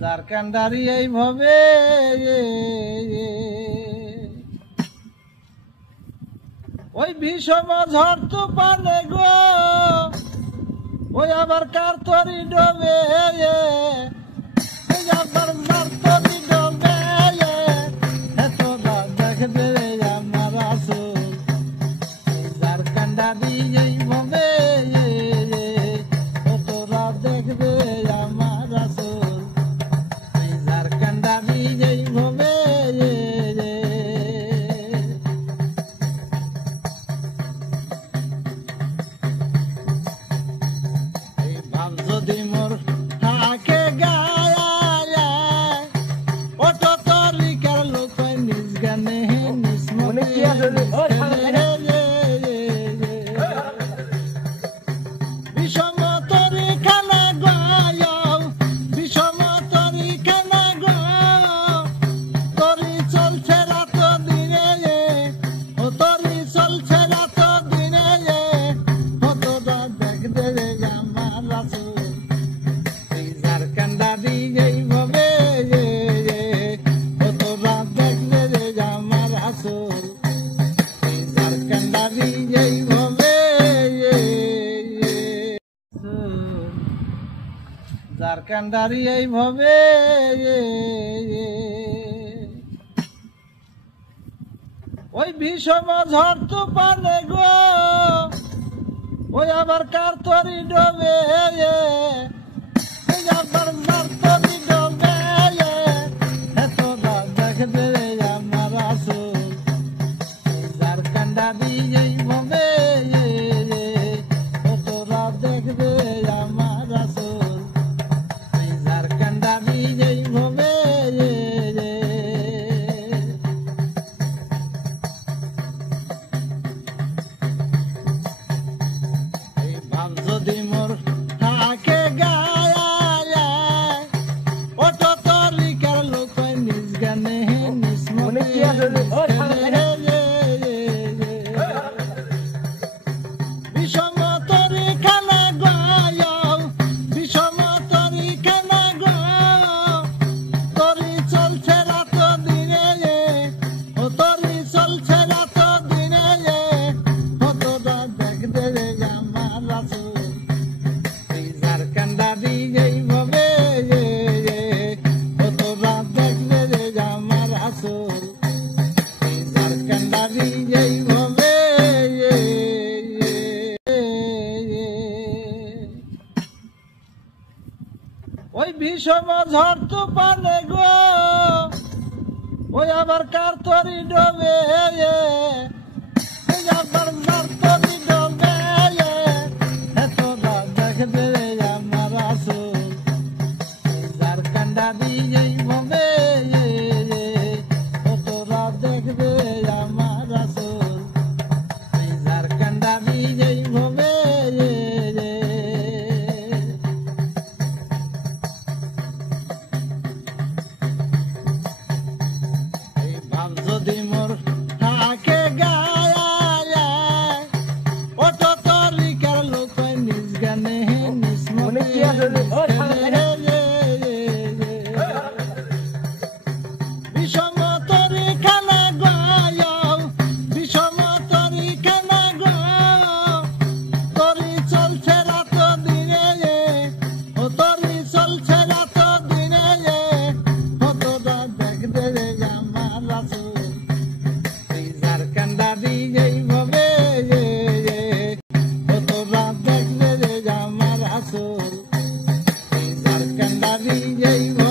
যার কান্ডারি এইভাবে ওই বিষম ঝড় তুফানে গো, ওই আবার কার তরি ডোবে, আবার মার তরি ডোবে, এতটা দেখবে আমার আসল। যার কান্ডারি এইভাবে তোরা দেখবে আমার আসল। যার কান্ডারি এইভাবে ভাব যদি মোর থাকে গায়া, ওটো তরিকার লোক নিজ গানে নিজ মনে বিষম তরি খানা গায়াও, বিষম তরি খানা গো, তরি চলছে রাত দিনে, ও তরি চলছে রাত দিনে, কতটা দেখবে আমার আসল। যার কান্ডারি এইভাবে কতটা দেখবে আমার আসল। যার কান্ডারি এইভাবে, যার কান্ডারি এইভাবে ওই বিষম ঝড় তুফানে গো, ওই আবার কার তরি ডোবে, আবার মার তরি ডোবে, এতটা দেখবে আমার আসল। যার কান্ডারি এইভাবে কতটা দেখবে আমার আসল। যার কান্ডারি এইভাবে ভাব যদি মোর থাকে গায়া, ওটো তরিকার লোক নিজ গানে নিজ মনে বিষম তরি খানা গায়াও, বিষম তরি খানা গো, তরি চলছে রাত দিনে, ও তরি চলছে রাত দিনে, কতটা দেখবে আমার আসল। যার কান্ডারি এইভাবে কতটা দেখবে আমার আসল। যার কান্ডারি এইভাবে ওই বিষম ঝড় তুফানে গো, ওই আবার কার তরি ডোবে, আবার মার তরি ডোবে, এতটা দেখবে আমার আসল। যার কান্ডারি এইভাবে কতটা দেখবে আমার আসল। যার কান্ডারি এইভাবে ভাব যদি মোর থাকে গায়া, ওটো তরিকার লোক নিজ গানে নিজ মনে বিষম তরি খানা গায়াও, বিষম তরি খানা গো, তরি চলছে রাত দিনে, ও তরি চলছে রাত দিনে, কতটা দেখবে আমার আসল। যার কান্ডারি এইভাবে কতটা দেখবে আমার আসল। যার কান্ডারি এইভাবে